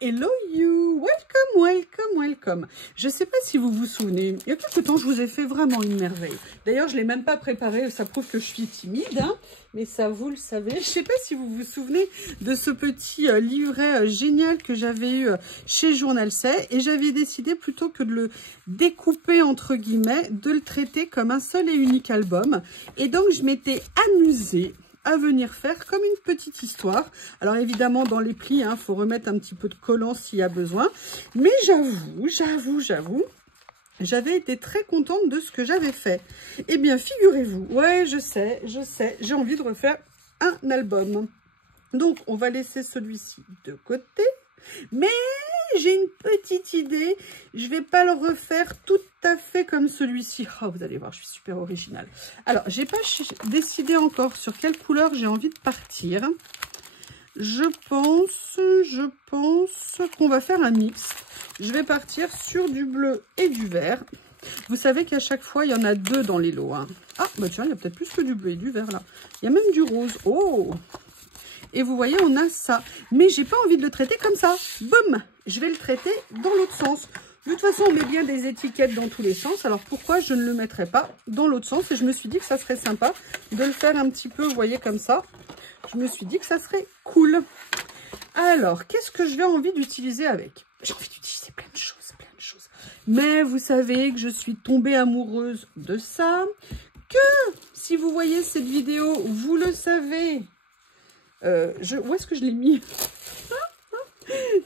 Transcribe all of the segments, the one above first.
Hello you, welcome, welcome, welcome. Je ne sais pas si vous vous souvenez, il y a quelques temps, je vous ai fait vraiment une merveille. D'ailleurs, je ne l'ai même pas préparé, ça prouve que je suis timide, hein, mais ça, vous le savez. Je ne sais pas si vous vous souvenez de ce petit livret génial que j'avais eu chez Journal C. Et j'avais décidé, plutôt que de le découper, entre guillemets, de le traiter comme un seul et unique album. Et donc, je m'étais amusée à venir faire comme une petite histoire. Alors évidemment, dans les plis, il faut remettre un petit peu de collant s'il y a besoin. Mais j'avoue, j'avais été très contente de ce que j'avais fait. Eh bien, figurez-vous, ouais, je sais, j'ai envie de refaire un album. Donc, on va laisser celui-ci de côté. Mais j'ai une petite idée. Je ne vais pas le refaire tout à fait comme celui-ci. Oh, vous allez voir, je suis super originale. Alors, j'ai pas décidé encore sur quelle couleur j'ai envie de partir. Je pense qu'on va faire un mix. Je vais partir sur du bleu et du vert. Vous savez qu'à chaque fois, il y en a deux dans les lots. Hein. Ah, bah tiens, il y a peut-être plus que du bleu et du vert là. Il y a même du rose. Oh! Et vous voyez, on a ça. Mais j'ai pas envie de le traiter comme ça. Boum! Je vais le traiter dans l'autre sens. De toute façon, on met bien des étiquettes dans tous les sens. Alors, pourquoi je ne le mettrais pas dans l'autre sens? Et je me suis dit que ça serait sympa de le faire un petit peu, vous voyez, comme ça. Je me suis dit que ça serait cool. Alors, qu'est-ce que j'ai envie d'utiliser avec? J'ai envie d'utiliser plein de choses. Mais vous savez que je suis tombée amoureuse de ça. Que, si vous voyez cette vidéo, vous le savez... où est-ce que je l'ai mis?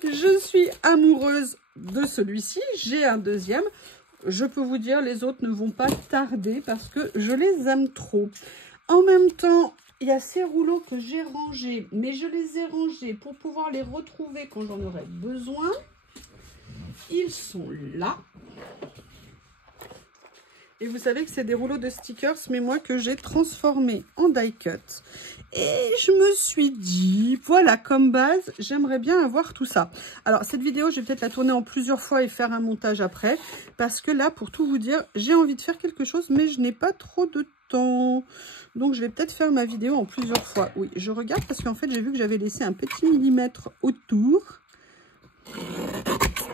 Je suis amoureuse de celui-ci. J'ai un deuxième. Je peux vous dire, les autres ne vont pas tarder parce que je les aime trop. En même temps, il y a ces rouleaux que j'ai rangés, mais je les ai rangés pour pouvoir les retrouver quand j'en aurai besoin. Ils sont là. Et vous savez que c'est des rouleaux de stickers, mais moi que j'ai transformé en die cut. Et je me suis dit, voilà, comme base, j'aimerais bien avoir tout ça. Alors, cette vidéo, je vais peut-être la tourner en plusieurs fois et faire un montage après. Parce que là, pour tout vous dire, j'ai envie de faire quelque chose, mais je n'ai pas trop de temps. Donc, je vais peut-être faire ma vidéo en plusieurs fois. Oui, je regarde parce qu'en fait, j'ai vu que j'avais laissé un petit millimètre autour.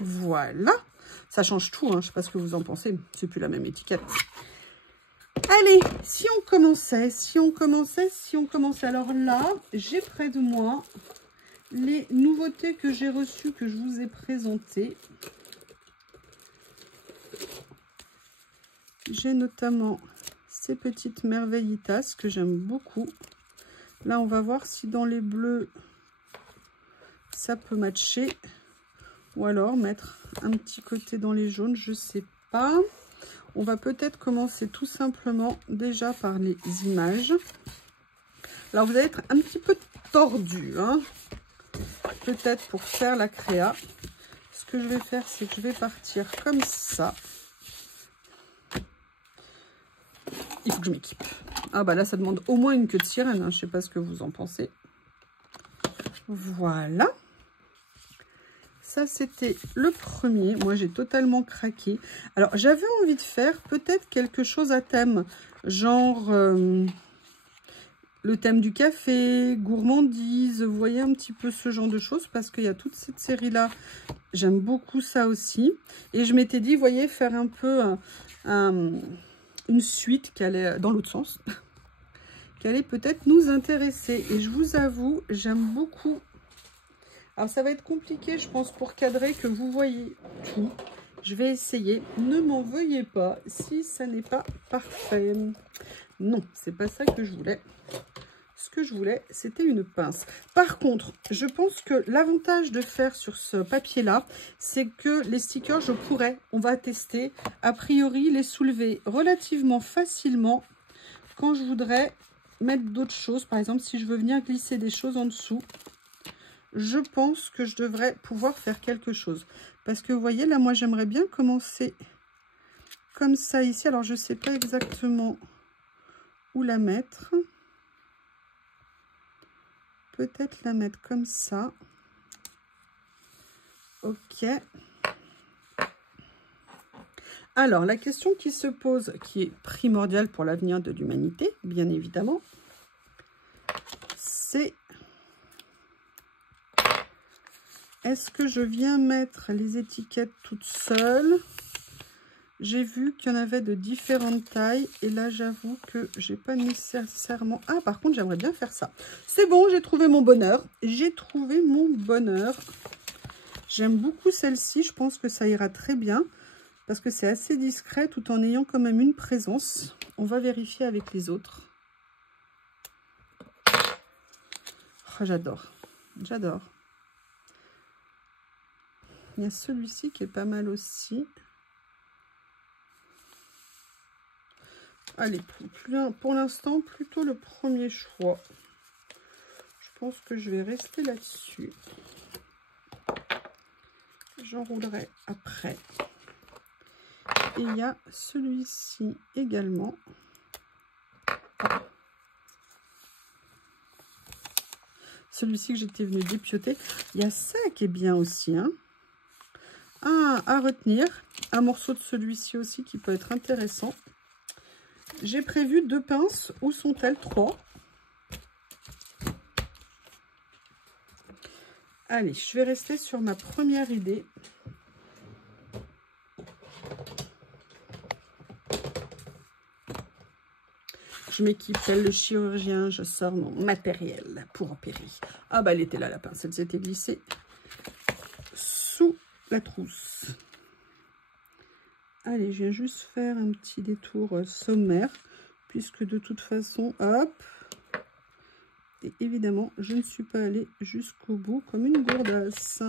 Voilà. Ça change tout, hein. Je ne sais pas ce que vous en pensez. C'est plus la même étiquette. Allez, si on commençait. Alors là, j'ai près de moi les nouveautés que j'ai reçues, que je vous ai présentées. J'ai notamment ces petites merveillitas que j'aime beaucoup. Là, on va voir si dans les bleus, ça peut matcher. Ou alors mettre un petit côté dans les jaunes, je sais pas. On va peut-être commencer tout simplement déjà par les images. Alors vous allez être un petit peu tordu, hein, peut-être pour faire la créa. Ce que je vais faire, c'est que je vais partir comme ça. Il faut que je m'équipe. Ah bah là, ça demande au moins une queue de sirène, hein. Je sais pas ce que vous en pensez. Voilà. Ça, c'était le premier. Moi, j'ai totalement craqué. Alors, j'avais envie de faire peut-être quelque chose à thème. Genre, le thème du café, gourmandise. Vous voyez un petit peu ce genre de choses. Parce qu'il y a toute cette série-là. J'aime beaucoup ça aussi. Et je m'étais dit, vous voyez, faire un peu une suite qui allait dans l'autre sens. Qui allait peut-être nous intéresser. Et je vous avoue, j'aime beaucoup. Alors, ça va être compliqué, je pense, pour cadrer, que vous voyez tout. Je vais essayer. Ne m'en veuillez pas si ça n'est pas parfait. Non, c'est pas ça que je voulais. Ce que je voulais, c'était une pince. Par contre, je pense que l'avantage de faire sur ce papier-là, c'est que les stickers, je pourrais, on va tester, a priori, les soulever relativement facilement quand je voudrais mettre d'autres choses. Par exemple, si je veux venir glisser des choses en dessous, je pense que je devrais pouvoir faire quelque chose. Parce que vous voyez, là, moi, j'aimerais bien commencer comme ça ici. Alors, je ne sais pas exactement où la mettre. Peut-être la mettre comme ça. Ok. Alors, la question qui se pose, qui est primordiale pour l'avenir de l'humanité, bien évidemment, c'est... est-ce que je viens mettre les étiquettes toutes seules? J'ai vu qu'il y en avait de différentes tailles. Et là, j'avoue que j'ai pas nécessairement... Ah, par contre, j'aimerais bien faire ça. C'est bon, j'ai trouvé mon bonheur. J'ai trouvé mon bonheur. J'aime beaucoup celle-ci. Je pense que ça ira très bien. Parce que c'est assez discret tout en ayant quand même une présence. On va vérifier avec les autres. Oh, j'adore. J'adore. Il y a celui-ci qui est pas mal aussi. Allez, pour l'instant, plutôt le premier choix. Je pense que je vais rester là-dessus. J'enroulerai après. Et il y a celui-ci également. Celui-ci que j'étais venue dépioter. Il y a ça qui est bien aussi. Hein. Ah, à retenir. Un morceau de celui-ci aussi qui peut être intéressant. J'ai prévu 2 pinces. Où sont-elles? 3. Allez, je vais rester sur ma première idée. Je m'équipe tel le chirurgien, je sors mon matériel pour opérer. Ah bah elle était là la pince, elle s'était glissée sous la trousse. Allez, je viens juste faire un petit détour sommaire, puisque de toute façon, hop. Et évidemment, je ne suis pas allée jusqu'au bout comme une gourdasse.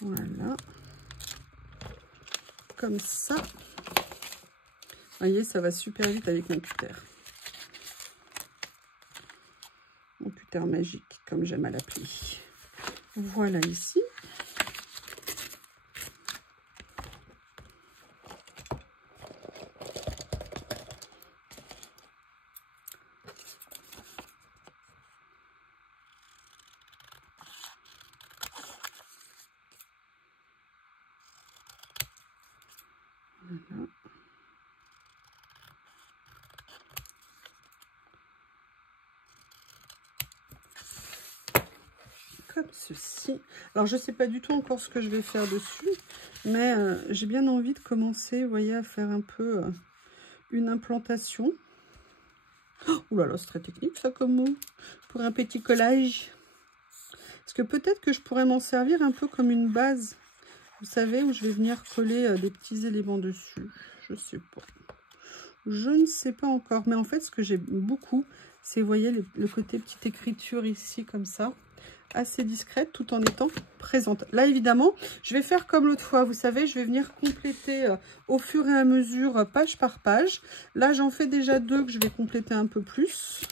Voilà. Comme ça. Vous voyez, ça va super vite avec mon cutter. Mon cutter magique, comme j'aime à l'appeler. Voilà ici. Voilà. Comme ceci. Alors, je ne sais pas du tout encore ce que je vais faire dessus, mais j'ai bien envie de commencer, vous voyez, à faire un peu une implantation. Ouh là là, c'est très technique ça comme mot. Pour un petit collage. Parce que peut-être que je pourrais m'en servir un peu comme une base. Vous savez, où je vais venir coller des petits éléments dessus. Je sais pas. Je ne sais pas encore. Mais en fait, ce que j'aime beaucoup, c'est, vous voyez, le côté petite écriture ici, comme ça. Assez discrète, tout en étant présente. Là, évidemment, je vais faire comme l'autre fois. Vous savez, je vais venir compléter au fur et à mesure, page par page. Là, j'en fais déjà 2 que je vais compléter un peu plus.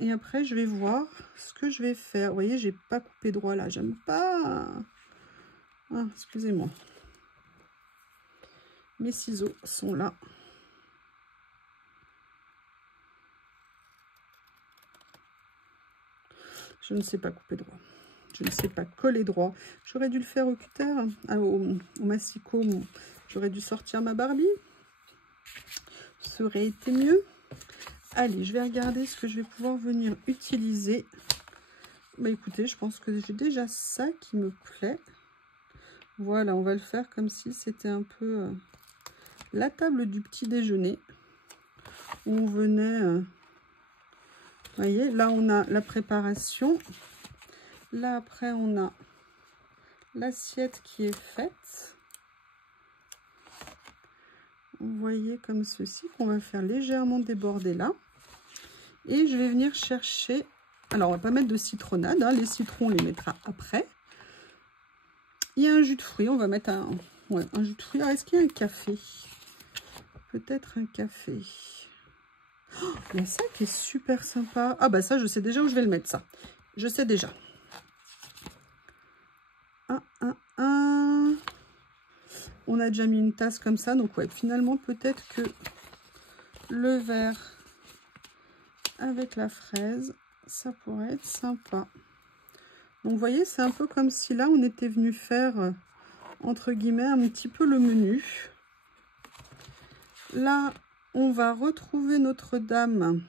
Et après, je vais voir ce que je vais faire. Vous voyez, j'ai pas coupé droit là. J'aime pas... Ah, excusez-moi. Mes ciseaux sont là. Je ne sais pas couper droit. Je ne sais pas coller droit. J'aurais dû le faire au cutter, au massicot. J'aurais dû sortir ma Barbie. Ça aurait été mieux. Allez, je vais regarder ce que je vais pouvoir venir utiliser. Bah écoutez, je pense que j'ai déjà ça qui me plaît. Voilà, on va le faire comme si c'était un peu la table du petit déjeuner. Où on venait... vous voyez, là on a la préparation. Là après on a l'assiette qui est faite. Vous voyez comme ceci, qu'on va faire légèrement déborder là. Et je vais venir chercher... Alors on va pas mettre de citronnade, hein, les citrons on les mettra après. Il y a un jus de fruits, on va mettre un jus de fruits. Est-ce qu'il y a un café? Peut-être un café. Oh, il y a ça qui est super sympa. Ah bah ça, je sais déjà où je vais le mettre, ça. Je sais déjà. On a déjà mis une tasse comme ça. Donc ouais, finalement, peut-être que le verre avec la fraise, ça pourrait être sympa. Donc vous voyez, c'est un peu comme si là, on était venu faire, entre guillemets, un petit peu le menu. Là, on va retrouver Notre-Dame.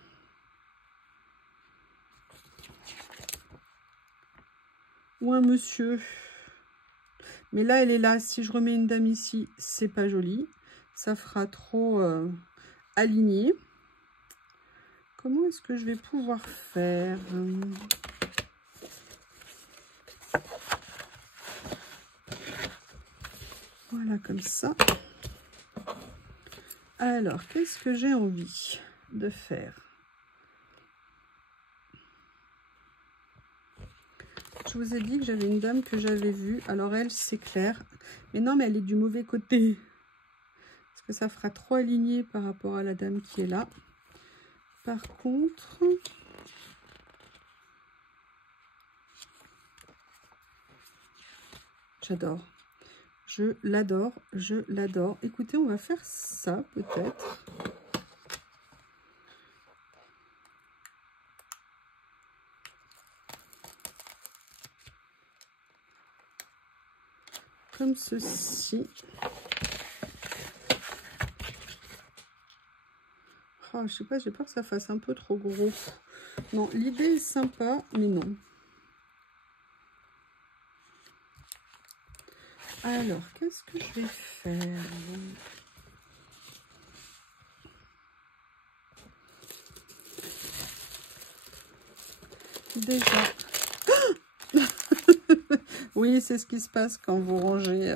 ou un monsieur. Mais là, elle est là. Si je remets une dame ici, c'est pas joli. Ça fera trop aligné. Comment est-ce que je vais pouvoir faire? Voilà, comme ça. Alors, qu'est-ce que j'ai envie de faire? Je vous ai dit que j'avais une dame que j'avais vue. Alors, elle, c'est clair. Mais non, mais elle est du mauvais côté. Parce que ça fera trop aligné par rapport à la dame qui est là. Par contre... J'adore. Je l'adore. Je l'adore. Écoutez, on va faire ça, peut-être. Comme ceci. Oh, je sais pas, j'ai peur que ça fasse un peu trop gros. Non, l'idée est sympa, mais non. Alors, qu'est-ce que je vais faire? Déjà. Oui, c'est ce qui se passe quand vous rangez.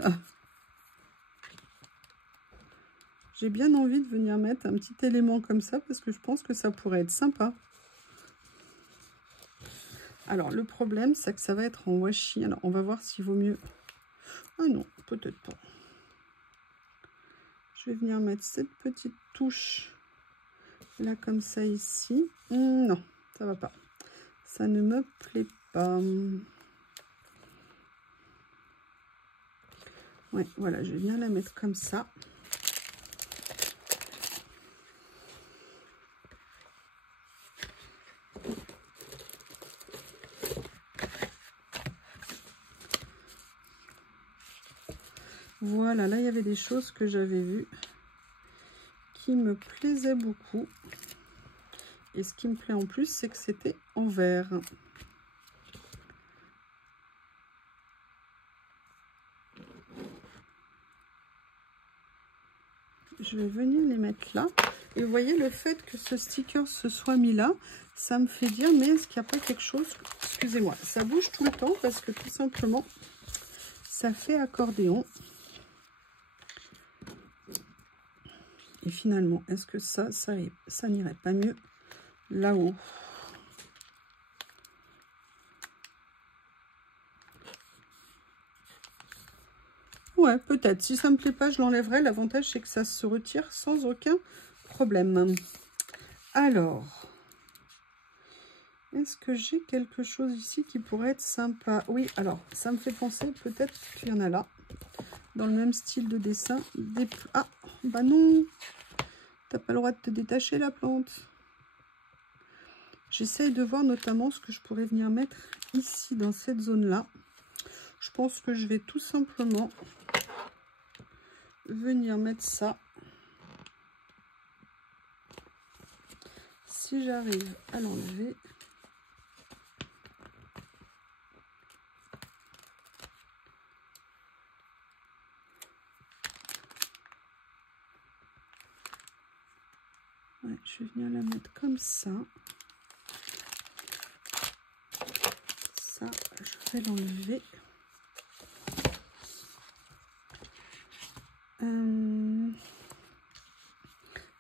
J'ai bien envie de venir mettre un petit élément comme ça parce que je pense que ça pourrait être sympa. Alors, le problème, c'est que ça va être en washi. Alors, on va voir s'il vaut mieux. Ah non, peut-être pas. Je vais venir mettre cette petite touche là comme ça ici. Non, ça va pas. Ça ne me plaît pas. Ouais, voilà, je viens la mettre comme ça. Voilà, là il y avait des choses que j'avais vues qui me plaisaient beaucoup. Et ce qui me plaît en plus, c'est que c'était en vert. Je vais venir les mettre là. Et vous voyez, le fait que ce sticker se soit mis là, ça me fait dire, mais est-ce qu'il n'y a pas quelque chose... Excusez-moi, ça bouge tout le temps parce que tout simplement, ça fait accordéon. Et finalement, est-ce que ça n'irait pas mieux là-haut? Ouais, peut-être. Si ça me plaît pas, je l'enlèverai. L'avantage, c'est que ça se retire sans aucun problème. Alors, est-ce que j'ai quelque chose ici qui pourrait être sympa? Oui, alors, ça me fait penser, peut-être qu'il y en a là, dans le même style de dessin. Ah, bah non, t'as pas le droit de te détacher la plante. J'essaye de voir notamment ce que je pourrais venir mettre ici, dans cette zone-là. Je pense que je vais tout simplement venir mettre ça. Si j'arrive à l'enlever. Ouais, je vais venir la mettre comme ça. Ça, je vais l'enlever.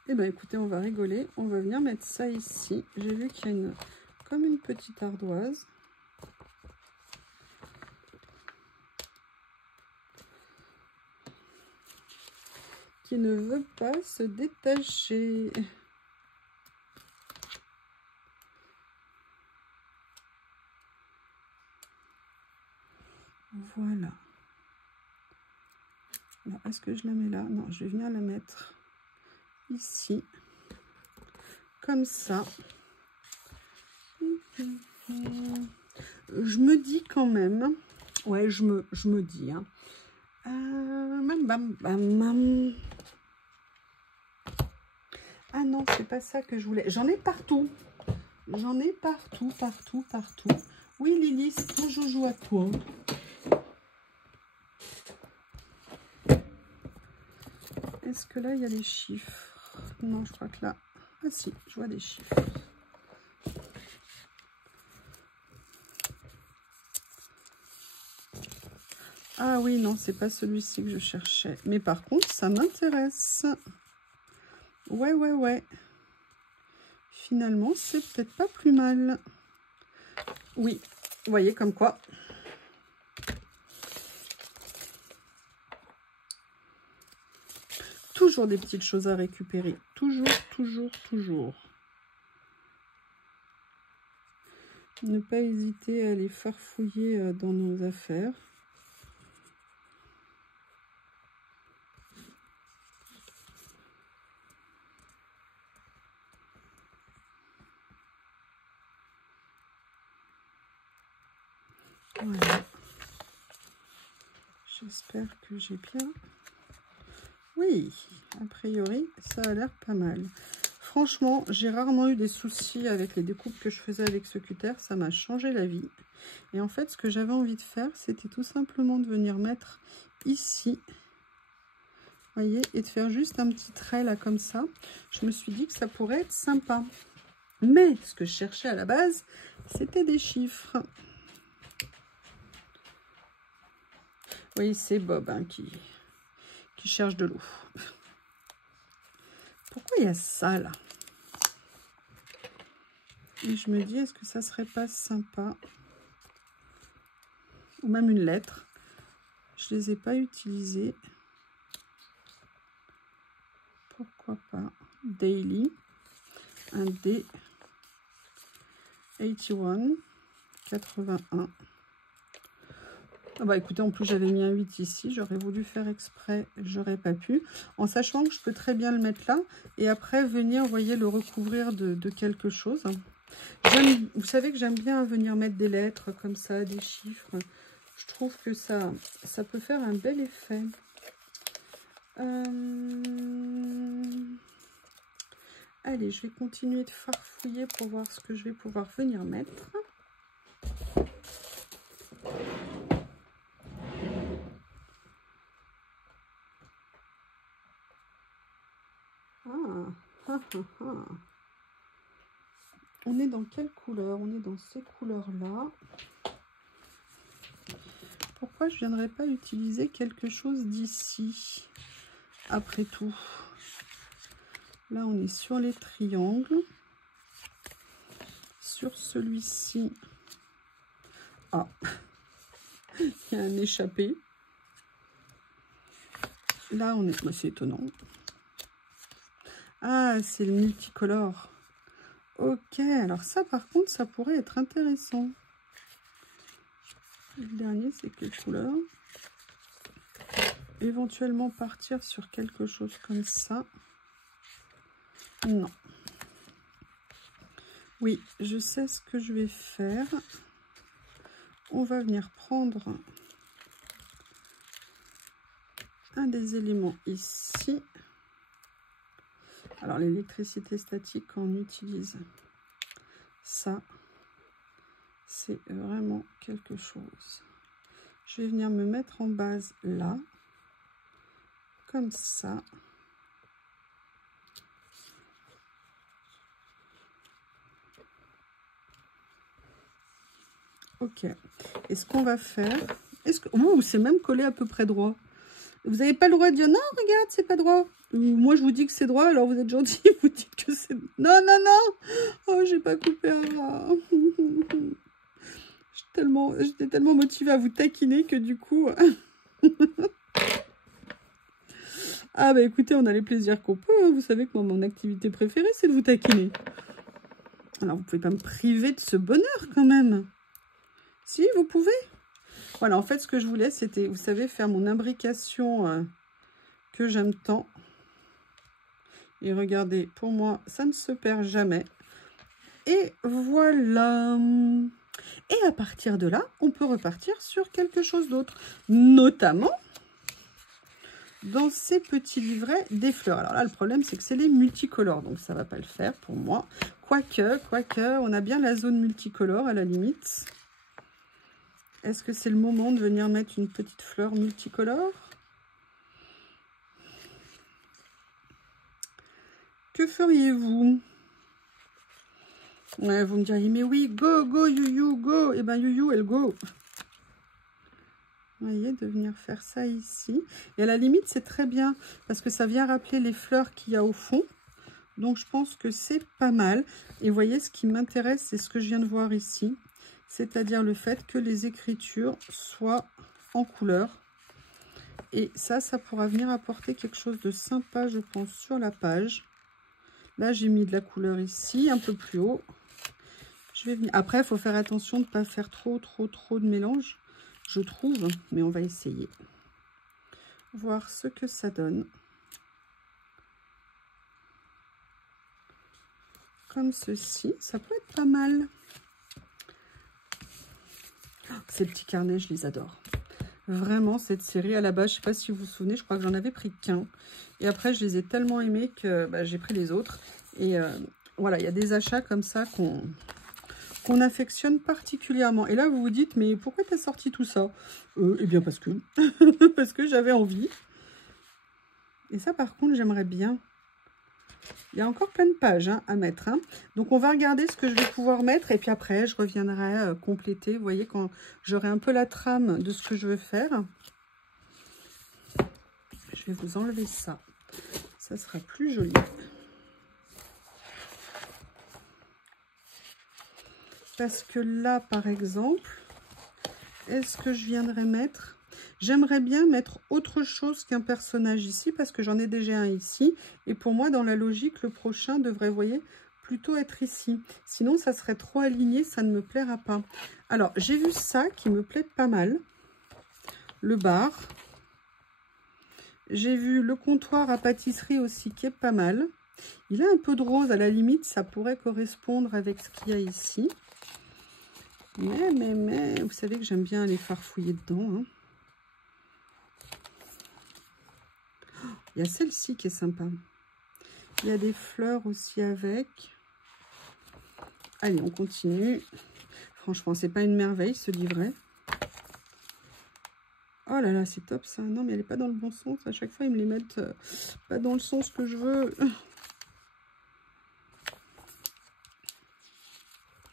Eh bien, écoutez, on va rigoler. On va venir mettre ça ici. J'ai vu qu'il y a comme une petite ardoise. Qui ne veut pas se détacher. Voilà. Est-ce que je la mets là? Non, je vais venir la mettre ici. Comme ça. Je me dis quand même. Ouais, je me dis. Hein. Ah non, c'est pas ça que je voulais. J'en ai partout. J'en ai partout. Oui, Lily, c'est ton joujou à toi. Est-ce que là, il y a des chiffres? Non, je crois que là... Ah si, je vois des chiffres. Ah oui, non, c'est pas celui-ci que je cherchais. Mais par contre, ça m'intéresse. Ouais, ouais, ouais. Finalement, c'est peut-être pas plus mal. Oui, vous voyez comme quoi. Toujours des petites choses à récupérer. Toujours, toujours, toujours. Ne pas hésiter à aller farfouiller dans nos affaires. Voilà. J'espère que j'ai bien... Oui, a priori, ça a l'air pas mal. Franchement, j'ai rarement eu des soucis avec les découpes que je faisais avec ce cutter. Ça m'a changé la vie. Et en fait, ce que j'avais envie de faire, c'était tout simplement de venir mettre ici. Voyez, et de faire juste un petit trait là comme ça. Je me suis dit que ça pourrait être sympa. Mais ce que je cherchais à la base, c'était des chiffres. Oui, c'est Bob hein, qui cherche de l'eau. Pourquoi il y a ça là? Et je me dis, est-ce que ça serait pas sympa? Ou même une lettre. Je les ai pas utilisées. Pourquoi pas? Daily. Un D. 81. 81. Ah bah écoutez, en plus j'avais mis un 8 ici, j'aurais voulu faire exprès, j'aurais pas pu, en sachant que je peux très bien le mettre là, et après venir, vous voyez, le recouvrir de quelque chose. Vous savez que j'aime bien venir mettre des lettres comme ça, des chiffres, je trouve que ça peut faire un bel effet. Allez, je vais continuer de farfouiller pour voir ce que je vais pouvoir venir mettre. On est dans quelle couleur? On est dans ces couleurs-là. Pourquoi je ne viendrais pas utiliser quelque chose d'ici? Après tout. Là, on est sur les triangles. Sur celui-ci. Ah, il y a un échappé. Là, on est... Bah, c'est étonnant. Ah, c'est le multicolore. Ok, alors ça, par contre, ça pourrait être intéressant. Le dernier, c'est quelle couleur? Éventuellement partir sur quelque chose comme ça. Non. Oui, je sais ce que je vais faire. On va venir prendre un des éléments ici. Alors, l'électricité statique, quand on utilise ça, c'est vraiment quelque chose. Je vais venir me mettre en base là, comme ça. Ok. Et ce qu'on va faire... Est-ce que... Ouh, c'est même collé à peu près droit. Vous n'avez pas le droit de dire non, regarde, c'est pas droit. Moi, je vous dis que c'est droit, alors vous êtes gentil, vous dites que c'est... Non, non, non. Oh, j'ai pas coupé un rat. J'étais tellement motivée à vous taquiner que du coup... Ah bah écoutez, on a les plaisirs qu'on peut. Hein. Vous savez que moi, mon activité préférée, c'est de vous taquiner. Alors, vous pouvez pas me priver de ce bonheur quand même. Si, vous pouvez. Voilà, en fait, ce que je voulais, c'était, vous savez, faire mon imbrication que j'aime tant. Et regardez, pour moi, ça ne se perd jamais. Et voilà. Et à partir de là, on peut repartir sur quelque chose d'autre. Notamment dans ces petits livrets des fleurs. Alors là, le problème, c'est que c'est les multicolores. Donc, ça ne va pas le faire pour moi. Quoique, on a bien la zone multicolore à la limite. Est-ce que c'est le moment de venir mettre une petite fleur multicolore? Que feriez-vous? Ouais, vous me diriez, mais oui, go, go, Youyou, go. Eh ben, Youyou, elle go. Vous voyez, de venir faire ça ici. Et à la limite, c'est très bien, parce que ça vient rappeler les fleurs qu'il y a au fond. Donc, je pense que c'est pas mal. Et vous voyez, ce qui m'intéresse, c'est ce que je viens de voir ici. C'est-à-dire le fait que les écritures soient en couleur. Et ça pourra venir apporter quelque chose de sympa, je pense, sur la page. Là, j'ai mis de la couleur ici, un peu plus haut. Je vais venir. Après, il faut faire attention de ne pas faire trop de mélange, je trouve. Mais on va essayer. Voir ce que ça donne. Comme ceci, ça peut être pas mal. Ces petits carnets, je les adore. Vraiment, cette série, à la base, je ne sais pas si vous vous souvenez, je crois que j'en avais pris qu'un. Et après, je les ai tellement aimés que j'ai pris les autres. Et voilà, il y a des achats comme ça qu'on affectionne particulièrement. Et là, vous vous dites, mais pourquoi tu as sorti tout ça? Eh bien, parce que, parce que j'avais envie. Et ça, par contre, j'aimerais bien. Il y a encore plein de pages à mettre. Donc, on va regarder ce que je vais pouvoir mettre. Et puis après, je reviendrai compléter. Vous voyez, quand j'aurai un peu la trame de ce que je veux faire. Je vais vous enlever ça. Ça sera plus joli. Parce que là, par exemple, est-ce que je viendrais mettre... J'aimerais bien mettre autre chose qu'un personnage ici, parce que j'en ai déjà un ici. Et pour moi, dans la logique, le prochain devrait, vous voyez, plutôt être ici. Sinon, ça serait trop aligné, ça ne me plaira pas. Alors, j'ai vu ça qui me plaît pas mal. Le bar. J'ai vu le comptoir à pâtisserie aussi qui est pas mal. Il a un peu de rose, à la limite, ça pourrait correspondre avec ce qu'il y a ici. Mais, vous savez que j'aime bien aller farfouiller dedans. Il y a celle-ci qui est sympa. Il y a des fleurs aussi avec. Allez, on continue. Franchement, c'est pas une merveille ce livret. Oh là là, c'est top ça. Non, mais elle n'est pas dans le bon sens. À chaque fois, ils me les mettent pas dans le sens que je veux.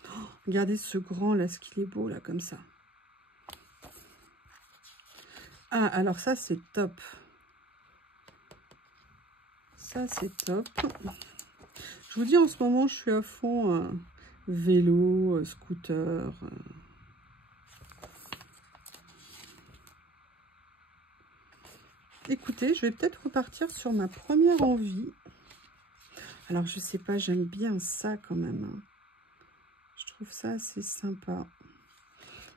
Oh, regardez ce grand là, ce qu'il est beau là, comme ça. Ah, alors ça, c'est top. Ça, c'est top. Je vous dis, en ce moment, je suis à fond vélo, scooter. Écoutez, je vais peut-être repartir sur ma première envie. Alors, je sais pas, j'aime bien ça quand même. Je trouve ça assez sympa.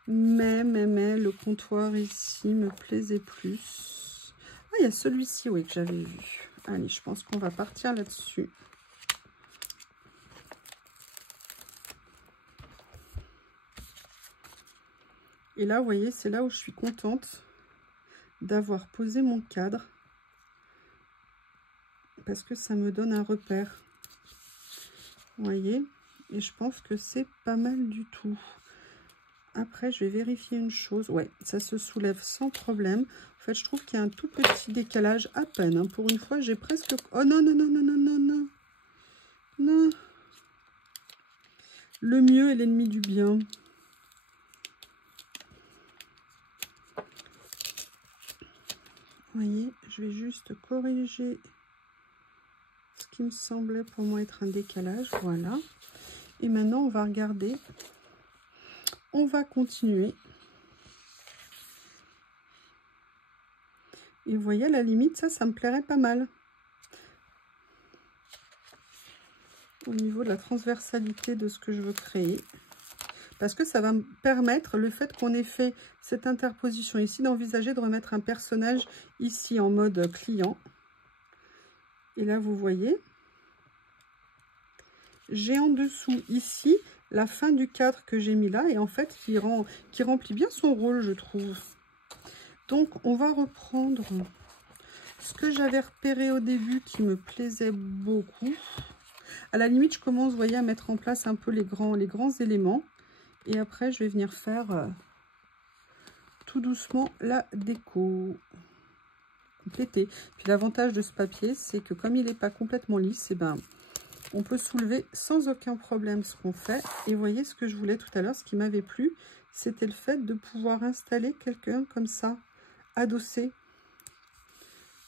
Mais, le comptoir ici me plaisait plus. Ah, il y a celui-ci, oui, que j'avais vu. Allez, je pense qu'on va partir là-dessus. Et là, vous voyez, c'est là où je suis contente d'avoir posé mon cadre. Parce que ça me donne un repère. Vous voyez? Et je pense que c'est pas mal du tout. Après, je vais vérifier une chose. Ouais, ça se soulève sans problème. En fait, je trouve qu'il y a un tout petit décalage à peine. Pour une fois, j'ai presque... Oh non, non, non, non, non, non, non. Non. Le mieux est l'ennemi du bien. Vous voyez, je vais juste corriger ce qui me semblait pour moi être un décalage. Voilà. Et maintenant, on va regarder. On va continuer. Et vous voyez, à la limite, ça me plairait pas mal. Au niveau de la transversalité de ce que je veux créer. Parce que ça va me permettre, le fait qu'on ait fait cette interposition ici, d'envisager de remettre un personnage ici en mode client. Et là, vous voyez, j'ai en dessous ici la fin du cadre que j'ai mis là. Et en fait, qui remplit bien son rôle, je trouve. Donc, on va reprendre ce que j'avais repéré au début qui me plaisait beaucoup. À la limite, je commence, vous voyez, à mettre en place un peu les grands éléments. Et après, je vais venir faire tout doucement la déco. Compléter. Puis l'avantage de ce papier, c'est que comme il n'est pas complètement lisse, et ben, on peut soulever sans aucun problème ce qu'on fait. Et voyez ce que je voulais tout à l'heure, ce qui m'avait plu, c'était le fait de pouvoir installer quelqu'un comme ça, adossé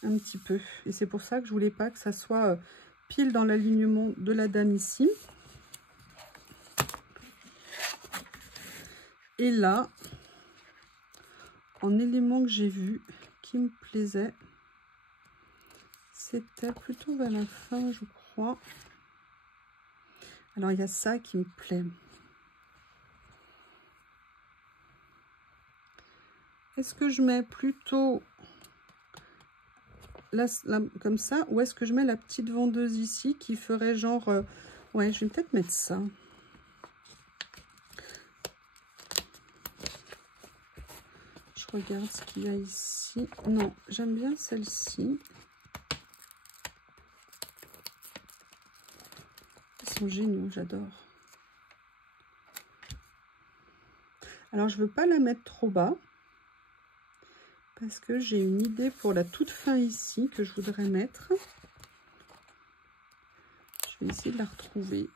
un petit peu. Et c'est pour ça que je voulais pas que ça soit pile dans l'alignement de la dame ici. Et là, en élément que j'ai vu qui me plaisait, c'était plutôt vers la fin, je crois. Alors, il y a ça qui me plaît. Est-ce que je mets plutôt là, comme ça, ou est-ce que je mets la petite vendeuse ici qui ferait genre... ouais, je vais peut-être mettre ça. Je regarde ce qu'il y a ici. Non, j'aime bien celle-ci. Ils sont géniaux, j'adore. Alors, je ne veux pas la mettre trop bas. Parce que j'ai une idée pour la toute fin ici que je voudrais mettre. Je vais essayer de la retrouver.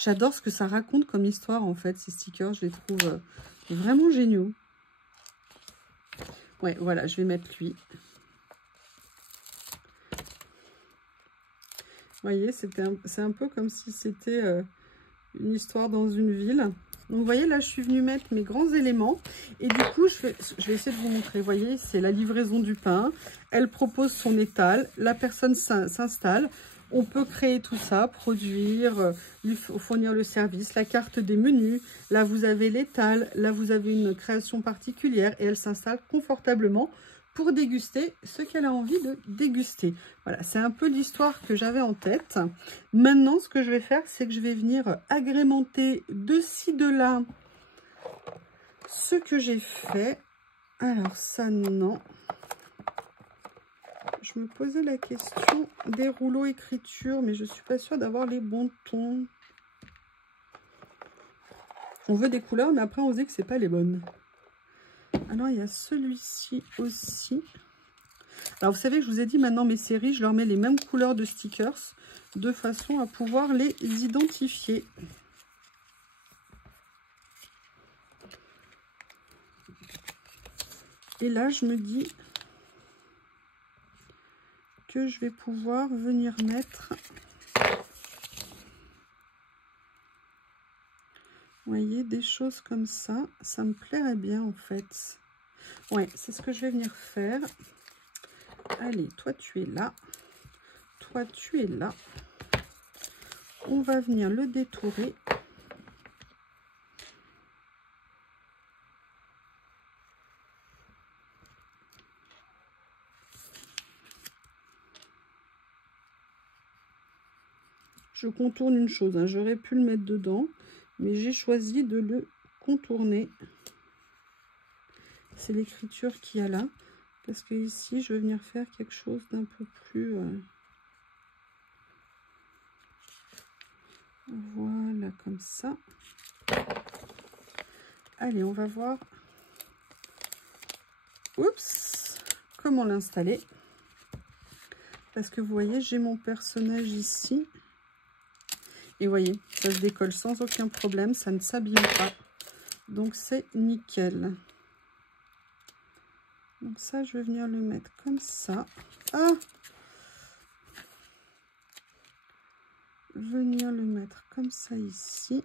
J'adore ce que ça raconte comme histoire en fait, ces stickers. Je les trouve vraiment géniaux. Ouais, voilà, je vais mettre lui. Vous voyez, c'est un peu comme si c'était une histoire dans une ville. Donc, vous voyez, là, je suis venue mettre mes grands éléments. Et du coup, je vais essayer de vous montrer. Vous voyez, c'est la livraison du pain. Elle propose son étal. La personne s'installe. On peut créer tout ça, produire, lui fournir le service, la carte des menus. Là, vous avez l'étal. Là, vous avez une création particulière. Et elle s'installe confortablement pour déguster ce qu'elle a envie de déguster. Voilà, c'est un peu l'histoire que j'avais en tête. Maintenant, ce que je vais faire, c'est que je vais venir agrémenter de ci, de là ce que j'ai fait. Alors ça, non. Je me posais la question des rouleaux écriture, mais je ne suis pas sûre d'avoir les bons tons. On veut des couleurs, mais après on se dit que ce n'est pas les bonnes. Alors, il y a celui-ci aussi. Alors, vous savez, je vous ai dit, maintenant, mes séries, je leur mets les mêmes couleurs de stickers de façon à pouvoir les identifier. Et là, je me dis que je vais pouvoir venir mettre... Vous voyez, des choses comme ça. Ça me plairait bien, en fait. Ouais, c'est ce que je vais venir faire. Allez, toi, tu es là. Toi, tu es là. On va venir le détourer. Je contourne une chose, hein. J'aurais pu le mettre dedans, mais j'ai choisi de le contourner. C'est l'écriture qu'il y a là, parce que ici, je vais venir faire quelque chose d'un peu plus... Voilà, comme ça. Allez, on va voir. Oups, comment l'installer. Parce que vous voyez, j'ai mon personnage ici. Et vous voyez, ça se décolle sans aucun problème, ça ne s'abîme pas. Donc, c'est nickel. Donc ça, je vais venir le mettre comme ça. Ah! Venir le mettre comme ça ici.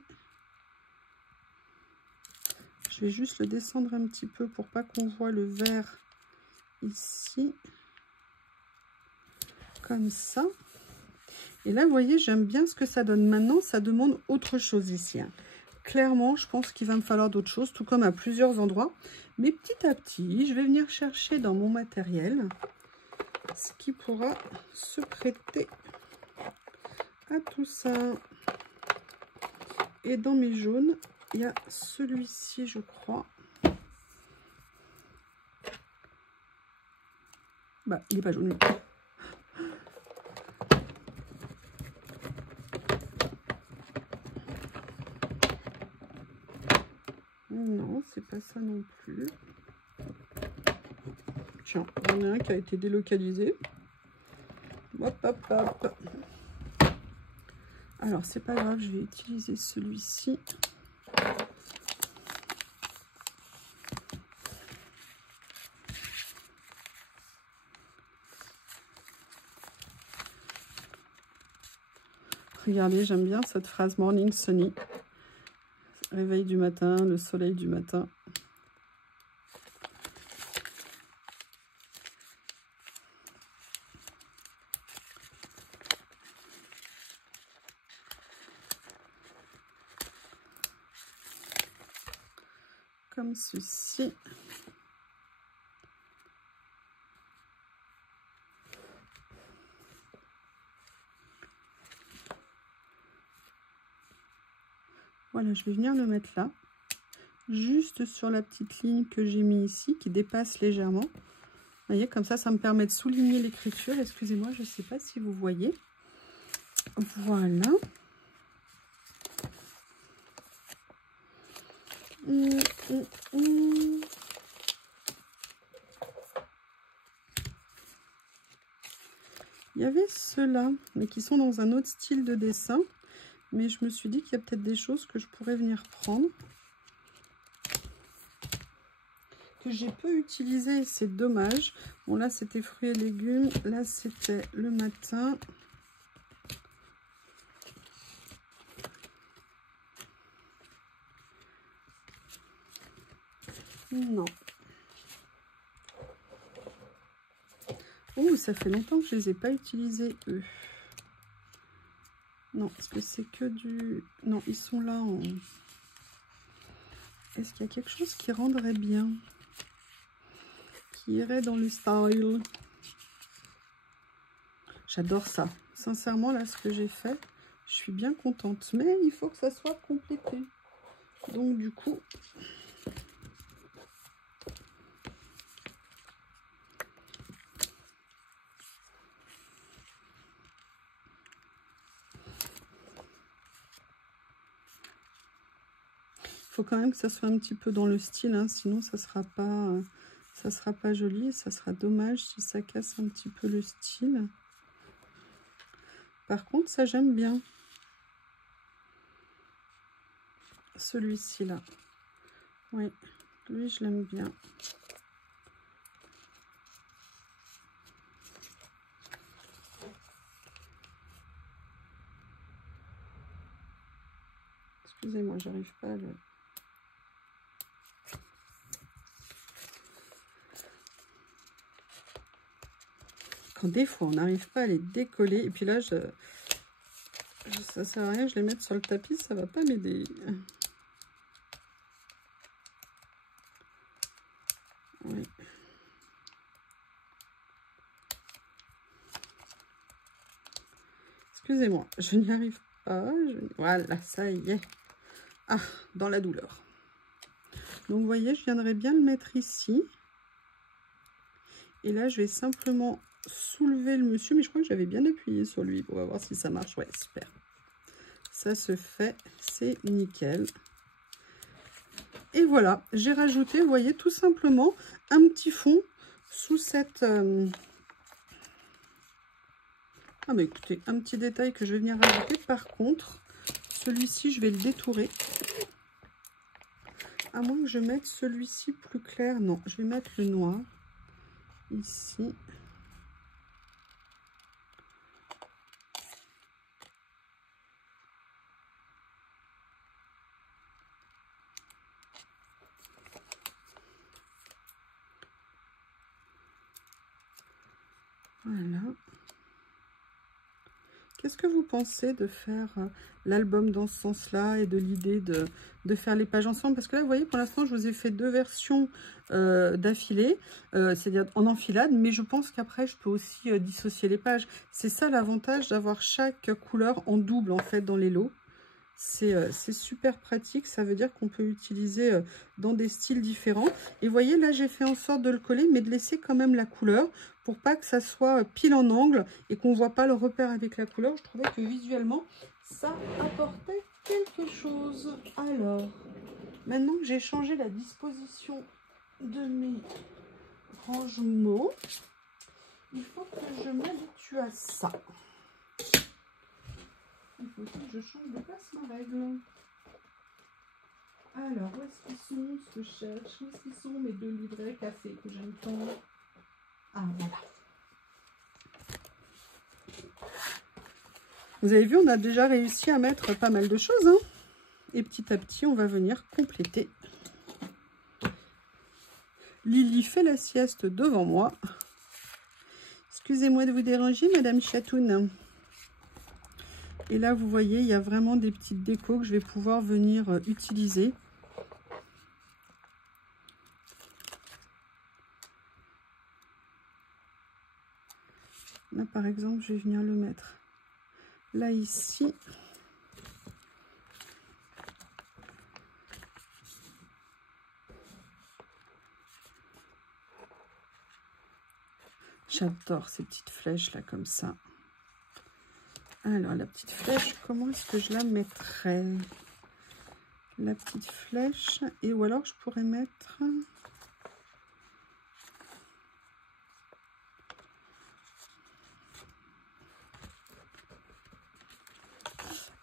Je vais juste le descendre un petit peu pour pas qu'on voit le vert ici. Comme ça. Et là, vous voyez, j'aime bien ce que ça donne. Maintenant, ça demande autre chose ici, hein. Clairement, je pense qu'il va me falloir d'autres choses, tout comme à plusieurs endroits. Mais petit à petit, je vais venir chercher dans mon matériel ce qui pourra se prêter à tout ça. Et dans mes jaunes, il y a celui-ci, je crois. Bah, il n'est pas jaune. Non, c'est pas ça non plus. Tiens, il y en a un qui a été délocalisé. Hop, hop, hop. Alors, c'est pas grave, je vais utiliser celui-ci. Regardez, j'aime bien cette phrase Morning Sunny. Réveil du matin, le soleil du matin. Comme ceci. Voilà, je vais venir le mettre là, juste sur la petite ligne que j'ai mis ici, qui dépasse légèrement. Vous voyez, comme ça me permet de souligner l'écriture. Excusez-moi, je ne sais pas si vous voyez. Voilà. Il y avait ceux-là, mais qui sont dans un autre style de dessin. Mais je me suis dit qu'il y a peut-être des choses que je pourrais venir prendre. Que j'ai peu utilisé, c'est dommage. Bon, là, c'était fruits et légumes. Là, c'était le matin. Non. Oh, ça fait longtemps que je les ai pas utilisés, eux. Non, est-ce que c'est que du... Non, ils sont là en... Est-ce qu'il y a quelque chose qui rendrait bien? Qui irait dans le style? J'adore ça. Sincèrement, là, ce que j'ai fait, je suis bien contente. Mais il faut que ça soit complété. Donc, du coup... Il faut quand même que ça soit un petit peu dans le style, hein, sinon ça sera pas joli, ça sera dommage si ça casse un petit peu le style. Par contre, ça j'aime bien. Celui-ci là. Oui, lui je l'aime bien. Excusez-moi, j'arrive pas à le... Quand des fois on n'arrive pas à les décoller, et puis là ça sert à rien, je les mets sur le tapis, ça va pas m'aider. Oui. Excusez-moi, je n'y arrive pas. Voilà, ça y est. Ah, dans la douleur. Donc, vous voyez, je viendrai bien le mettre ici. Et là, je vais simplement soulever le monsieur. Mais je crois que j'avais bien appuyé sur lui. On va voir si ça marche. Ouais, super. Ça se fait. C'est nickel. Et voilà, j'ai rajouté, vous voyez, tout simplement un petit fond sous cette... Ah, mais écoutez, un petit détail que je vais venir rajouter. Par contre, celui-ci, je vais le détourer. À moins que je mette celui-ci plus clair. Non, je vais mettre le noir. Ici. Voilà. Qu'est-ce que vous pensez de faire l'album dans ce sens-là et de l'idée de faire les pages ensemble? Parce que là, vous voyez, pour l'instant, je vous ai fait 2 versions d'affilée, c'est-à-dire en enfilade, mais je pense qu'après, je peux aussi dissocier les pages. C'est ça l'avantage d'avoir chaque couleur en double, en fait, dans les lots. C'est super pratique, ça veut dire qu'on peut l'utiliser dans des styles différents. Et vous voyez, là, j'ai fait en sorte de le coller, mais de laisser quand même la couleur pour pas que ça soit pile en angle et qu'on ne voit pas le repère avec la couleur. Je trouvais que visuellement, ça apportait quelque chose. Alors, Maintenant que j'ai changé la disposition de mes rangements, il faut que je m'habitue à ça. Il faut que je change de place ma règle. Alors, où est-ce qu'ils sont, ce que je cherche? Où est-ce qu'ils sont mes 2 livrets café que j'aime tant? Ah, voilà. Vous avez vu, on a déjà réussi à mettre pas mal de choses, hein. Et petit à petit, on va venir compléter. Lily fait la sieste devant moi. Excusez-moi de vous déranger, Madame Chatoun. Et là, vous voyez, il y a vraiment des petites décos que je vais pouvoir venir utiliser. Là, par exemple, je vais venir le mettre là, ici. J'adore ces petites flèches là, comme ça. Alors, la petite flèche, comment est-ce que je la mettrais? La petite flèche, et ou alors je pourrais mettre...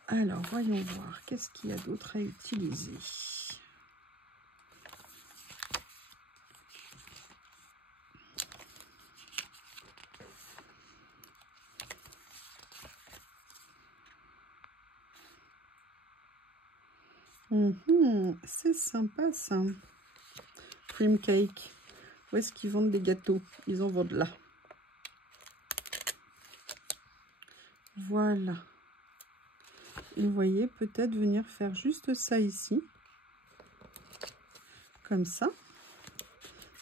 Alors, voyons voir, qu'est-ce qu'il y a d'autre à utiliser? C'est sympa ça. Cream cake. Où est-ce qu'ils vendent des gâteaux? Ils en vendent là. Voilà. Et vous voyez, peut-être venir faire juste ça ici. Comme ça.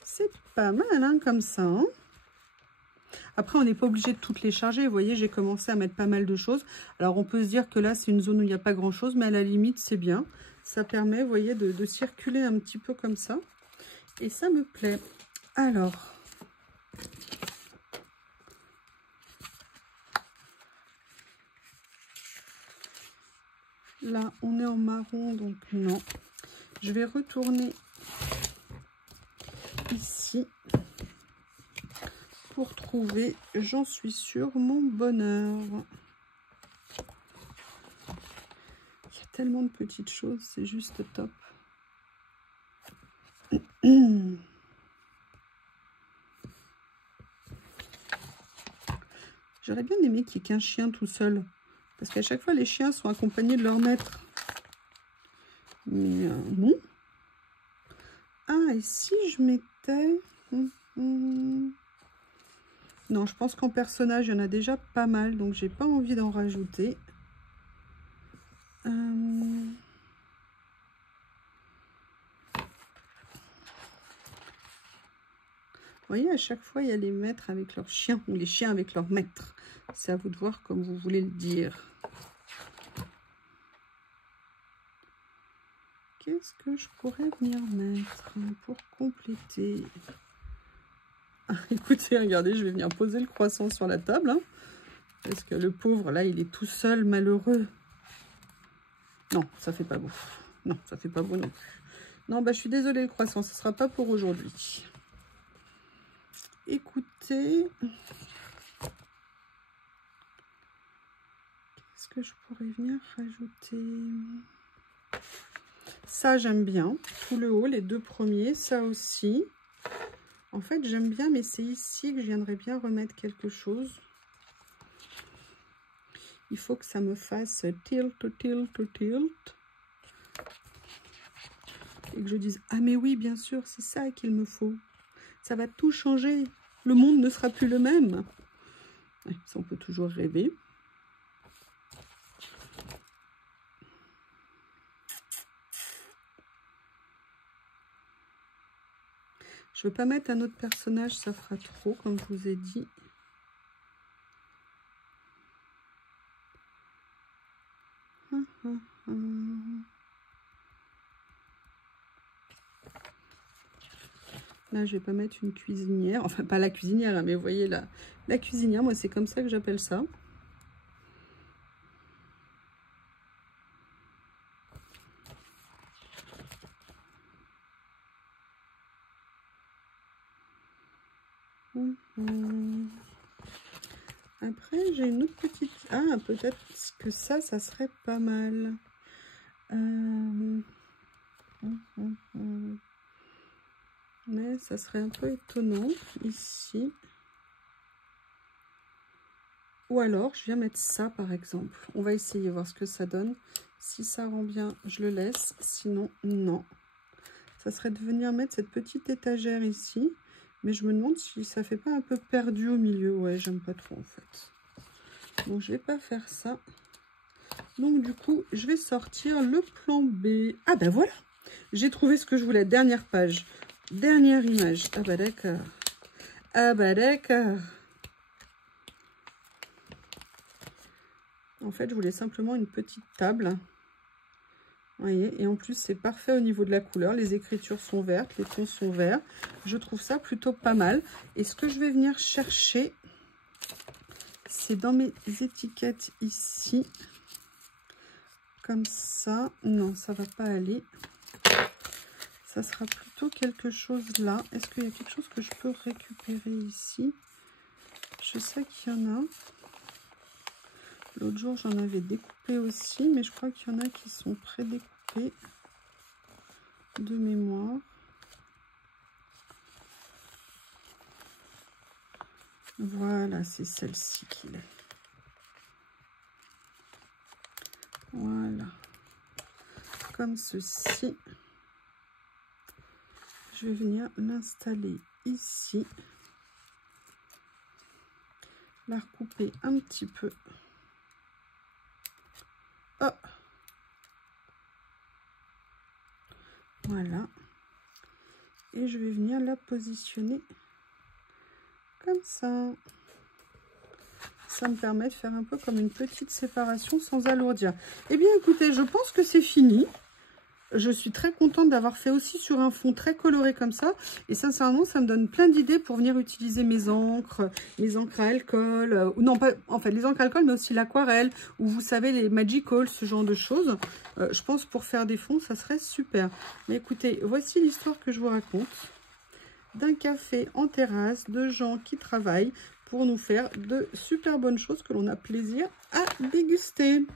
C'est pas mal, hein, comme ça. Hein. Après, on n'est pas obligé de toutes les charger. Vous voyez, j'ai commencé à mettre pas mal de choses. Alors, on peut se dire que là, c'est une zone où il n'y a pas grand-chose. Mais à la limite, c'est bien. Ça permet, vous voyez, de circuler un petit peu comme ça. Et ça me plaît. Alors... Là, on est en marron, donc non. Je vais retourner ici pour trouver, j'en suis sûre, mon bonheur. Il y a tellement de petites choses, c'est juste top. J'aurais bien aimé qu'il n'y ait qu'un chien tout seul. Parce qu'à chaque fois, les chiens sont accompagnés de leur maître. Mais non. Ah, et si je mettais... Non, je pense qu'en personnage, il y en a déjà pas mal. Donc, j'ai pas envie d'en rajouter. Vous voyez, à chaque fois, il y a les maîtres avec leurs chiens. Ou les chiens avec leurs maîtres. C'est à vous de voir comme vous voulez le dire. Qu'est-ce que je pourrais venir mettre pour compléter? Ah, écoutez, regardez, je vais venir poser le croissant sur la table. Hein, parce que le pauvre, là, il est tout seul, malheureux. Non, ça fait pas beau. Non, ça fait pas beau non plus. Non, bah, je suis désolée, le croissant, ce sera pas pour aujourd'hui. Écoutez... Qu'est-ce que je pourrais venir rajouter? Ça, j'aime bien. Tout le haut, les 2 premiers, ça aussi. En fait, j'aime bien, mais c'est ici que je viendrais bien remettre quelque chose. Il faut que ça me fasse tilt, tilt, tilt. Et que je dise, ah mais oui, bien sûr, c'est ça qu'il me faut. Ça va tout changer. Le monde ne sera plus le même. Ouais, ça, on peut toujours rêver. Je ne veux pas mettre un autre personnage, ça fera trop, comme je vous ai dit. Là, je vais pas mettre une cuisinière. Enfin, pas la cuisinière, hein, mais vous voyez, la cuisinière, moi, c'est comme ça que j'appelle ça. Après, j'ai une autre petite... Ah, peut-être que ça serait pas mal. Mais ça serait un peu étonnant ici. Ou alors, je viens mettre ça, par exemple. On va essayer, voir ce que ça donne. Si ça rend bien, je le laisse. Sinon, non. Ça serait de venir mettre cette petite étagère ici. Mais je me demande si ça fait pas un peu perdu au milieu. Ouais, j'aime pas trop, en fait. Donc, je vais pas faire ça. Donc, du coup, je vais sortir le plan B. Ah, ben voilà. J'ai trouvé ce que je voulais. Dernière page. Dernière image. Ah, bah d'accord. Ah, bah d'accord. En fait, je voulais simplement une petite table. Vous voyez, et en plus, c'est parfait au niveau de la couleur. Les écritures sont vertes, les tons sont verts. Je trouve ça plutôt pas mal. Et ce que je vais venir chercher, c'est dans mes étiquettes ici. Comme ça. Non, ça va pas aller. Ça sera plutôt quelque chose là. Est-ce qu'il y a quelque chose que je peux récupérer ici? Je sais qu'il y en a. L'autre jour, j'en avais découpé aussi, mais je crois qu'il y en a qui sont prédécoupés de mémoire. Voilà, c'est celle-ci qu'il est. Voilà. Comme ceci. Je vais venir l'installer ici. La recouper un petit peu. Oh. Voilà. Et je vais venir la positionner comme ça. Ça me permet de faire un peu comme une petite séparation sans alourdir. Eh bien, écoutez, je pense que c'est fini. Je suis très contente d'avoir fait aussi sur un fond très coloré comme ça. Et sincèrement, ça me donne plein d'idées pour venir utiliser mes encres à alcool. Non, pas en fait les encres à alcool, mais aussi l'aquarelle. Ou vous savez, les Magical, ce genre de choses. Je pense pour faire des fonds, ça serait super. Mais écoutez, voici l'histoire que je vous raconte. D'un café en terrasse, de gens qui travaillent pour nous faire de super bonnes choses que l'on a plaisir à déguster.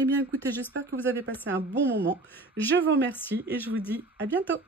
Eh bien, écoutez, j'espère que vous avez passé un bon moment. Je vous remercie et je vous dis à bientôt.